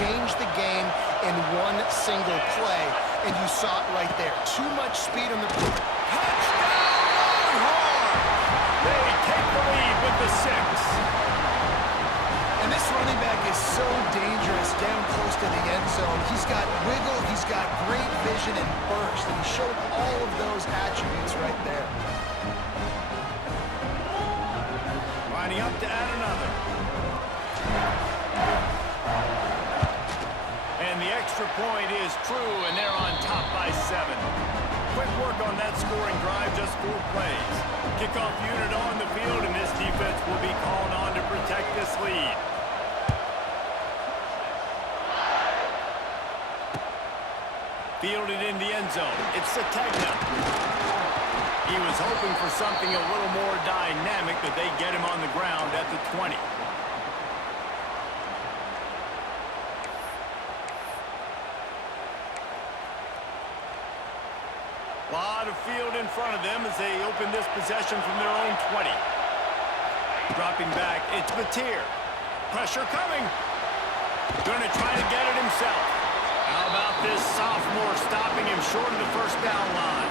change the game in one single play, and you saw it right there. Too much speed on the touchdown Longhorns! They take the lead with the 6. And this running back is so dangerous down close to the end zone. He's got wiggle, he's got great vision and burst, and he showed all of those attributes right there. Lining up to add another. And the extra point is true, and they're on top by 7. Quick work on that scoring drive, just 4 plays. Kickoff unit on the field, and this defense will be called on to protect this lead. Fielded in the end zone. It's Ncaa. He was hoping for something a little more dynamic, but they get him on the ground at the 20. A lot of field in front of them as they open this possession from their own 20. Dropping back, it's Batir. Pressure coming. Gonna try to get it himself. How about this sophomore stopping him short of the first down line?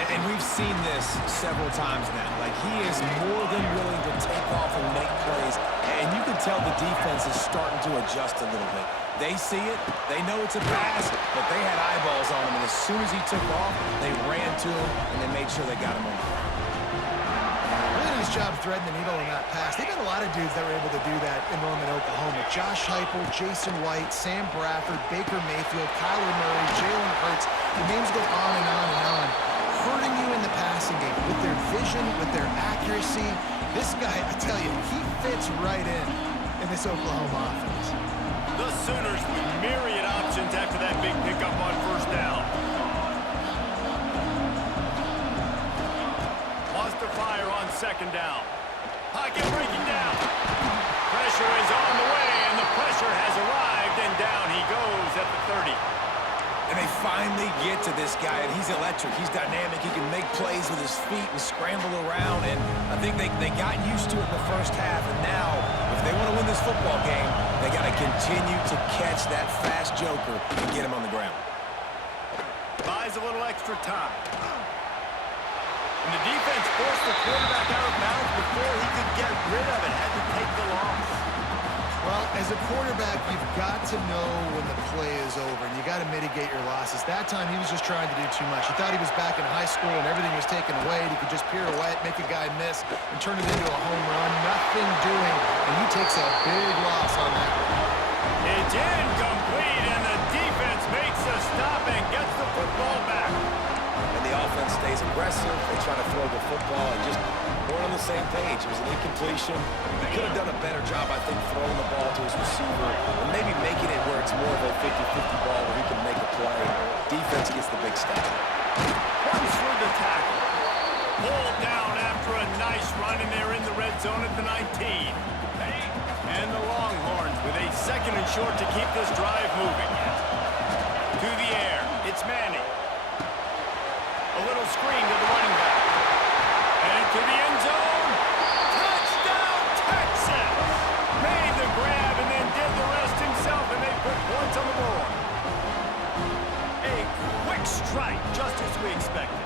And we've seen this several times now. Like, he is more than willing to take off and make plays. And you can tell the defense is starting to adjust a little bit. They see it, they know it's a pass, but they had eyeballs on him. And as soon as he took off, they ran to him, and they made sure they got him on the ground. Really nice job threading the needle in that pass. They've got a lot of dudes that were able to do that in Norman, Oklahoma. Josh Heupel, Jason White, Sam Bradford, Baker Mayfield, Kyler Murray, Jalen Hurts. The names go on and on and on. Hurting you in the passing game with their vision, with their accuracy. This guy, I tell you, he fits right in this Oklahoma offense. The Sooners with myriad options after that big pickup on first down. Lost to fire on second down. Pocket breaking down. Pressure is on the way, and the pressure has arrived, and down he goes at the 30. And they finally get to this guy, and he's electric. He's dynamic. He can make plays with his feet and scramble around. And I think they got used to it in the first half. And now, if they want to win this football game, they got to continue to catch that fast joker and get him on the ground. Buys a little extra time. And the defense forced the quarterback out of bounds before he could get rid of it. Had to take the loss. Well, as a quarterback, you've got to know when the play is over, and you got to mitigate your losses. That time, he was just trying to do too much. He thought he was back in high school and everything was taken away, and he could just pirouette, make a guy miss, and turn it into a home run. Nothing doing, and he takes a big loss on that one. It's incomplete, and the defense makes a stop and gets the football back. And the offense stays aggressive. They try to throw the football and just weren't on the same page. It was an incompletion. He could have done a better job, I think, throwing the ball to his receiver and maybe making it where it's more of a 50-50 ball where he can make a play. Defense gets the big stop. Runs through the tackle. Pulled down after a nice run, and they're in the red zone at the 19. And the Longhorns with a second and short to keep this drive moving. To the air. It's Manning. A little screen to the running back. And to the end zone. Touchdown, Texas! Made the grab and then did the rest himself, and they put points on the board. A quick strike, just as we expected.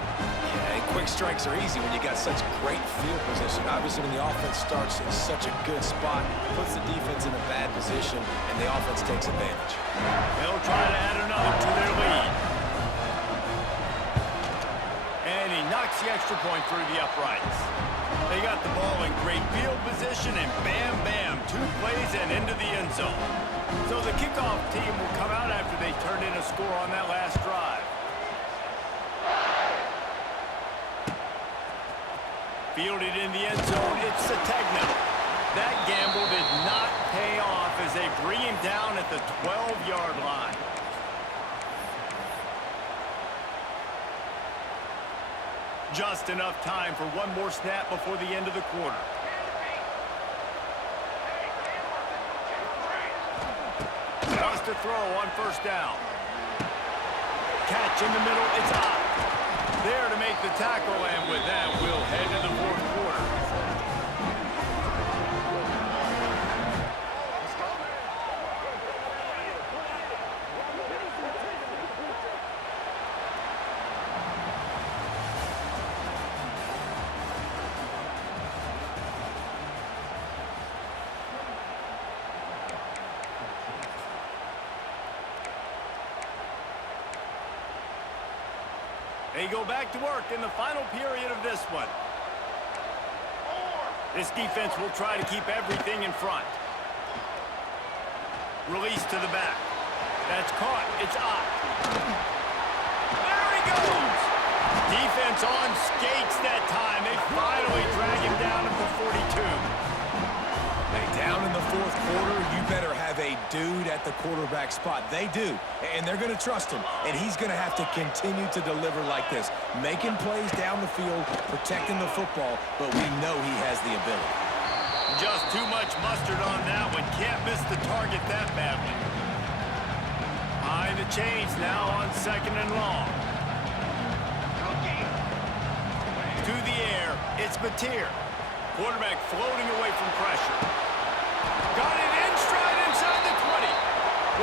Yeah, and quick strikes are easy when you got such great field position. Obviously, when the offense starts in such a good spot, puts the defense in a bad position, and the offense takes advantage. They'll try to add another to their lead. And he knocks the extra point through the uprights. They got the ball in great field position, and bam, bam, 2 plays and into the end zone. So the kickoff team will come out after they turn in a score on that last drive. Fielded in the end zone, it's Ncaa. That gamble did not pay off as they bring him down at the 12-yard line. Just enough time for one more snap before the end of the quarter. Wants to throw on first down. Catch in the middle, it's out. There to make the tackle, and with that, we'll head to the fourth quarter. They go back to work in the final period of this one. This defense will try to keep everything in front. Release to the back. That's caught. It's out. There he goes. Defense on skates that time. They finally drag him down at the 42. Hey, down in the fourth quarter, you better have a dude at the quarterback spot. They do, and they're going to trust him, and he's going to have to continue to deliver like this, making plays down the field, protecting the football, but we know he has the ability. Just too much mustard on that one. Can't miss the target that badly. Behind the chains now on 2nd and long. To the air, it's Mateer. Quarterback floating away from pressure. Got it in stride inside the 20.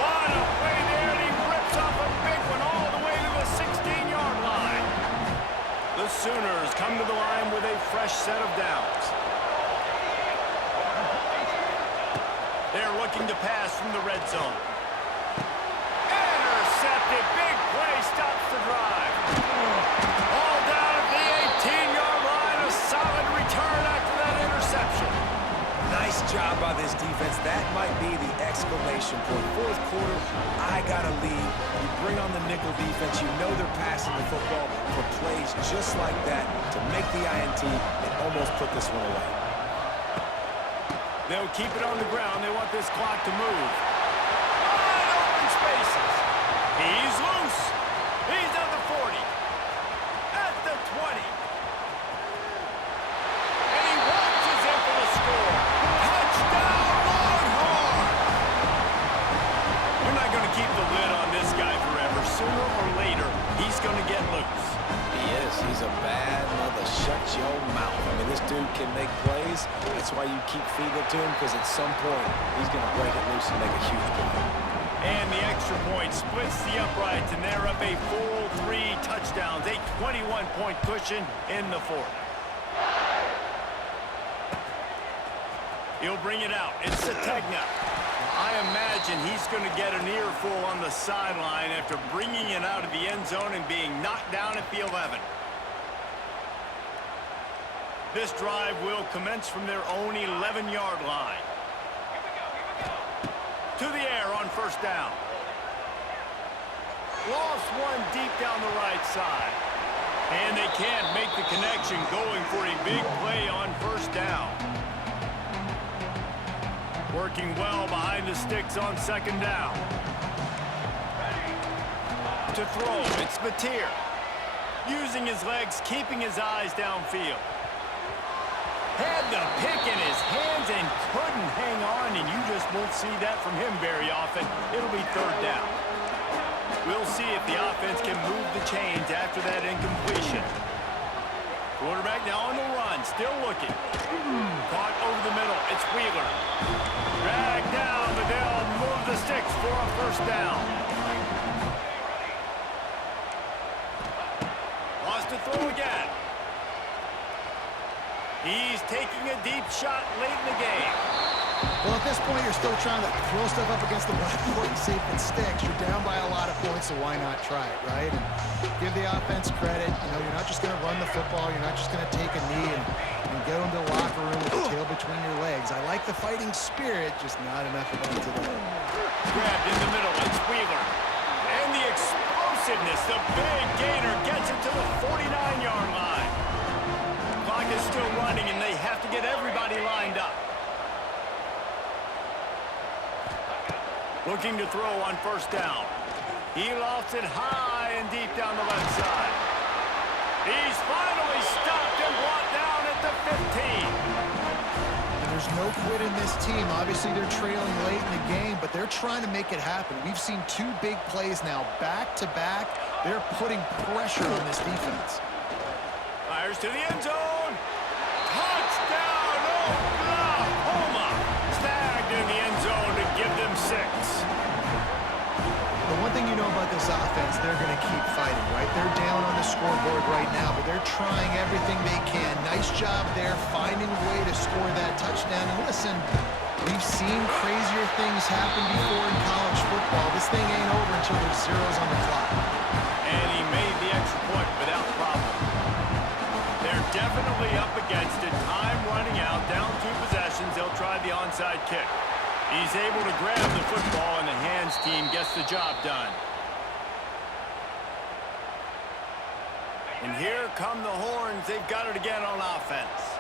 What a play there, and he rips off a big one all the way to the 16-yard line. The Sooners come to the line with a fresh set of downs. They're looking to pass from the red zone. Intercepted. Big play stops the drive. All down at the 18-yard line. A solid return after that interception. Nice job by this defense. That might be the exclamation point. Fourth quarter, I got a lead. You bring on the nickel defense. You know they're passing the football for plays just like that to make the INT and almost put this one away. They'll keep it on the ground. They want this clock to move. Wide open spaces. He's loose. He's at the 40. At the 20. And he launches in for the score. Touchdown, Longhorns! You're not going to keep the lid on this guy forever. Sooner or later, he's going to get loose. He is. He's a bad mother. Shut your mouth. I mean, this dude can make plays. That's why you keep feeding it to him, because at some point, he's going to break it loose and make a huge play. And the extra point splits the uprights, and they're up a full 3 touchdowns, a 21-point cushion in the fourth. He'll bring it out. It's Sategna. I imagine he's going to get an earful on the sideline after bringing it out of the end zone and being knocked down at the 11. This drive will commence from their own 11-yard line. To the air on first down. Lost one deep down the right side. And they can't make the connection, going for a big play on first down. Working well behind the sticks on 2nd down. To throw, it's Mateer. Using his legs, keeping his eyes downfield. Had the pick in his hands and couldn't hang on, and you just won't see that from him very often. It'll be 3rd down. We'll see if the offense can move the chains after that incompletion. Quarterback now on the run, still looking. Caught over the middle, it's Wheeler. Dragged down, but they'll move the sticks for a first down. Wants to throw again. He's taking a deep shot late in the game. Well, at this point, you're still trying to throw stuff up against the blackboard and see if it sticks. You're down by a lot of points, so why not try it, right? And give the offense credit. You know, you're not just going to run the football. You're not just going to take a knee and get them to the locker room with the tail between your legs. I like the fighting spirit, just not enough of them today. Grabbed in the middle, it's Wheeler. And the explosiveness, the big gainer gets it to the 49-yard line. Clock is still running, and they have to get everybody lined up. Looking to throw on first down. He lofts it high and deep down the left side. He's finally stopped and brought down at the 15. And there's no quit in this team. Obviously, they're trailing late in the game, but they're trying to make it happen. We've seen 2 big plays now, back-to-back. They're putting pressure on this defense. Fires to the end zone. Touchdown, Oklahoma. Snagged in the end zone to give them 6. The one thing you know about this offense, they're going to keep fighting, right? They're down on the scoreboard right now, but they're trying everything they can. Nice job there, finding a way to score that touchdown. And listen, we've seen crazier things happen before in college football. This thing ain't over until there's zeros on the clock. And he made the extra point without problem. They're definitely up against it. Time running out, down 2 possessions. They'll try the onside kick. He's able to grab the football, and the hands team gets the job done. And here come the horns. They've got it again on offense.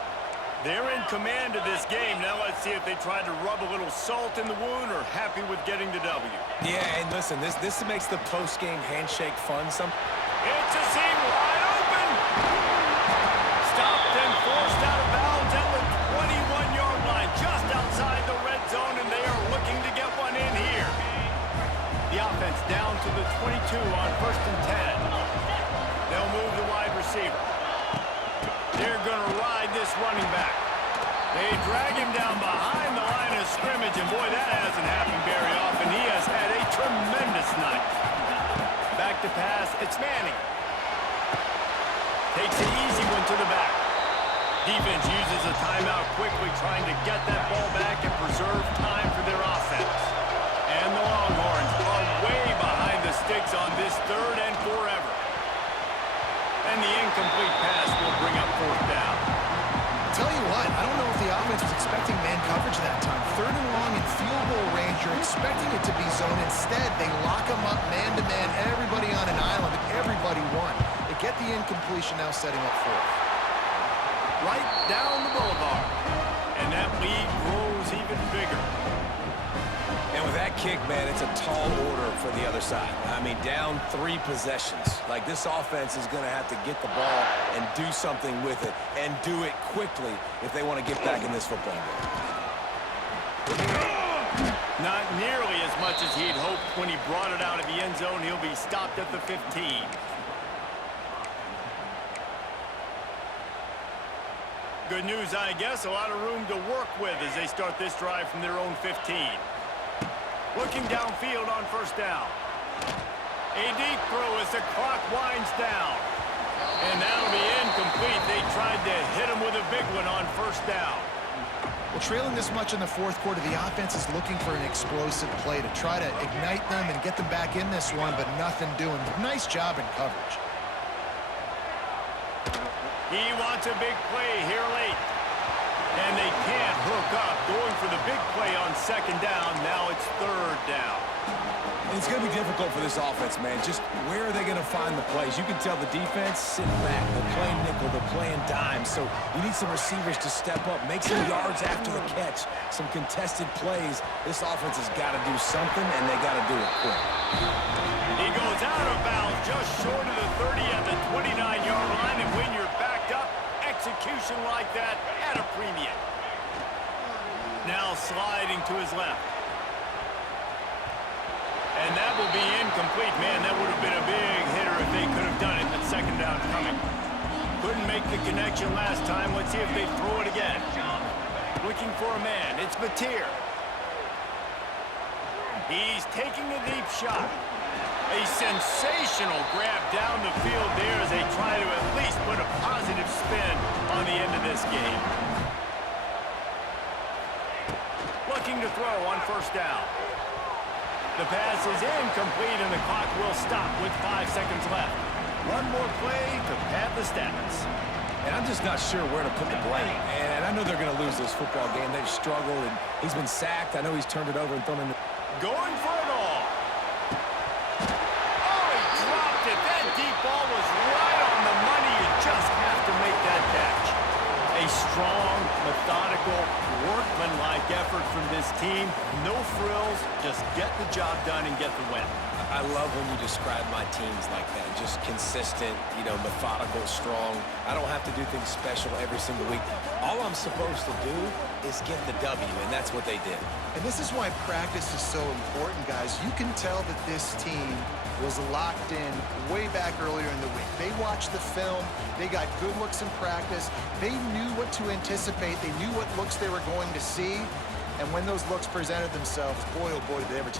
They're in command of this game. Now let's see if they try to rub a little salt in the wound or happy with getting the W. Yeah, and listen, this makes the post-game handshake fun. It's a seam wide open. Stopped and forced out of bounds at the 21-yard line, just outside the red zone, and they are looking to get one in here. The offense down to the 22 on 1st and 10. They'll move the wide receiver. They're going to ride this running back. They drag him down behind the line of scrimmage, and boy, that hasn't happened very often. He has had a tremendous night. Back to pass, it's Manning. Takes an easy one to the back. Defense uses a timeout quickly, trying to get that ball back and preserve time for their offense. And the Longhorns are way behind the sticks on this 3rd and forever. And the incomplete pass will bring up 4th down. Tell you what, I don't know if the offense was expecting man coverage that time. 3rd and long in field goal range, you're expecting it to be zone. Instead, they lock them up man-to-man, everybody on an island, and everybody won. They get the incompletion, now setting up 4th. Right down the boulevard. And that lead grows even bigger. And with that kick, man, it's a tall order for the other side. I mean, down 3 possessions. Like, this offense is going to have to get the ball and do something with it, and do it quickly if they want to get back in this football game. Not nearly as much as he'd hoped when he brought it out of the end zone. He'll be stopped at the 15. Good news, I guess. A lot of room to work with as they start this drive from their own 15. Looking downfield on 1st down. A deep throw as the clock winds down. And that'll be incomplete. They tried to hit him with a big one on 1st down. Well, trailing this much in the 4th quarter, the offense is looking for an explosive play to try to ignite them and get them back in this one, but nothing doing. Nice job in coverage. He wants a big play here late. And they can't hook up. Going for the big play on 2nd down. Now it's 3rd down. And it's going to be difficult for this offense, man. Just where are they going to find the plays? You can tell the defense sitting back. They're playing nickel. They're playing dime. So you need some receivers to step up, make some yards after the catch, some contested plays. This offense has got to do something, and they got to do it quick. He goes out of bounds just short of the 30 at the 29-yard line. And when you're backed up, execution like that at a premium. Now sliding to his left. And that will be incomplete. Man, that would have been a big hitter if they could have done it. That 2nd down coming. Couldn't make the connection last time. Let's see if they throw it again. Looking for a man. It's Mateer. He's taking a deep shot. A sensational grab down the field there as they try to at least put a positive spin on the end of this game. Looking to throw on 1st down. The pass is incomplete, and the clock will stop with 5 seconds left. One more play to pad the stats. And I'm just not sure where to put the blame. And I know they're going to lose this football game. They've struggled, and he's been sacked. I know he's turned it over and thrown in. Going for it all. Oh, he dropped it. That deep ball was right on the money. You just have to make that catch. A strong, methodical, workmanlike effort from this team. No frills, just get the job done and get the win. I love when you describe my teams like that. Just consistent, methodical, strong. I don't have to do things special every single week. All I'm supposed to do is get the W, and that's what they did. And this is why practice is so important, guys. You can tell that this team was locked in way back earlier in the week. They watched the film. They got good looks in practice. They knew what to anticipate. They knew what looks they were going to see. And when those looks presented themselves, boy, oh boy, did they ever take